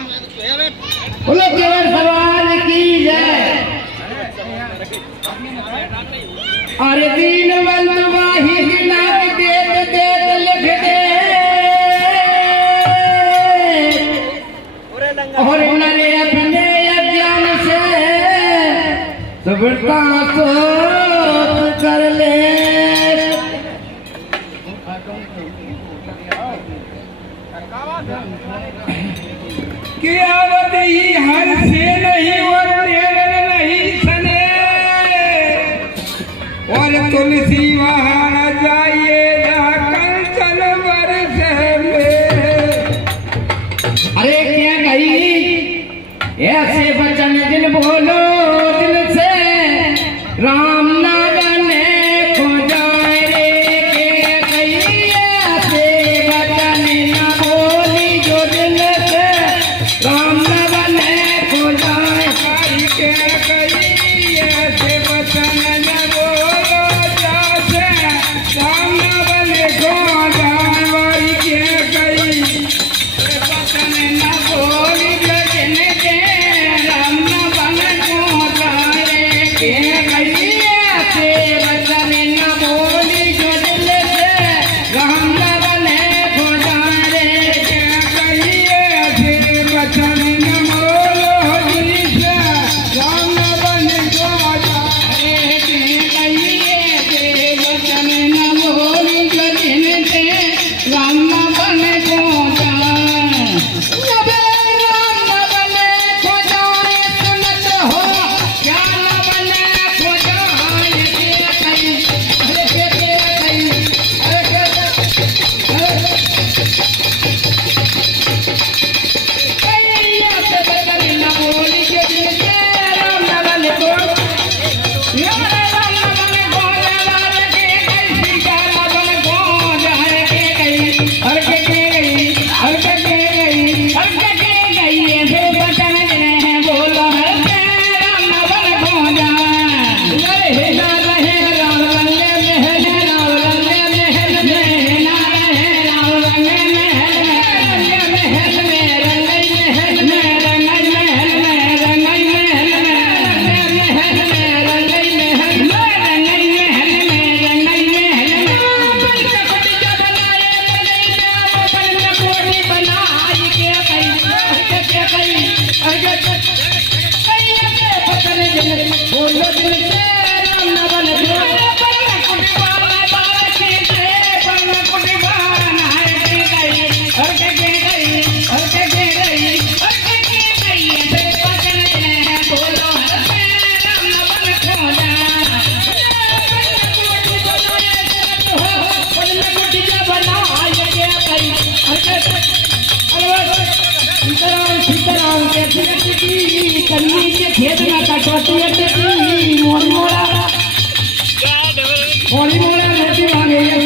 बोलो केवल सवाल की जय। अरे दीन बंद वाहिद नाम देत देत लिख दे और नरे अपने अज्ञान से सबका सोच कर ले। कियावत ही हर से नहीं और तेरे नहीं सने और तुलसी वहां जाइए कंचन वर्ष में। अरे क्या कही ऐसे वचन जिन बोलो दिल से राम ना बने खो जाए रे। के कही ऐसे वचन ना बोली जो दिल से राम ना बने खो जाए। के कही ऐसे वचन न बोलो जासे राम न बने खो जाए। वारी के कही वचन न बोली जो दिल से राम ना बने खो जाए। के कही ऐसे वचन न बोली जो दिल से राम ना बने खो जाए। के कही ऐसे वचन न बोलो जिसे राम न बने खो जाए। खेत में कटौती मोड़ी मोड़ा रोटी मांगे हो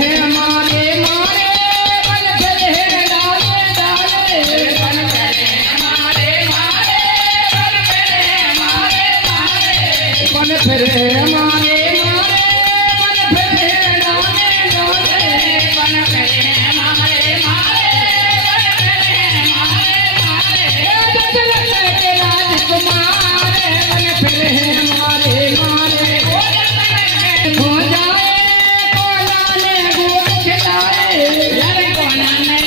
हैं हमारे मारे बन फिरे हैं डाले डाले बन फिरे हमारे मारे बन फिरे हमारे मारे बन फिरे हमारे मारे बन फिरे डाले डाले बन फिरे हमारे मारे बन फिरे हमारे मारे दशरथ के राजकुमार बन फिरे हमारे मारे हो जाए कोना ने गोद खिलाए कोना ने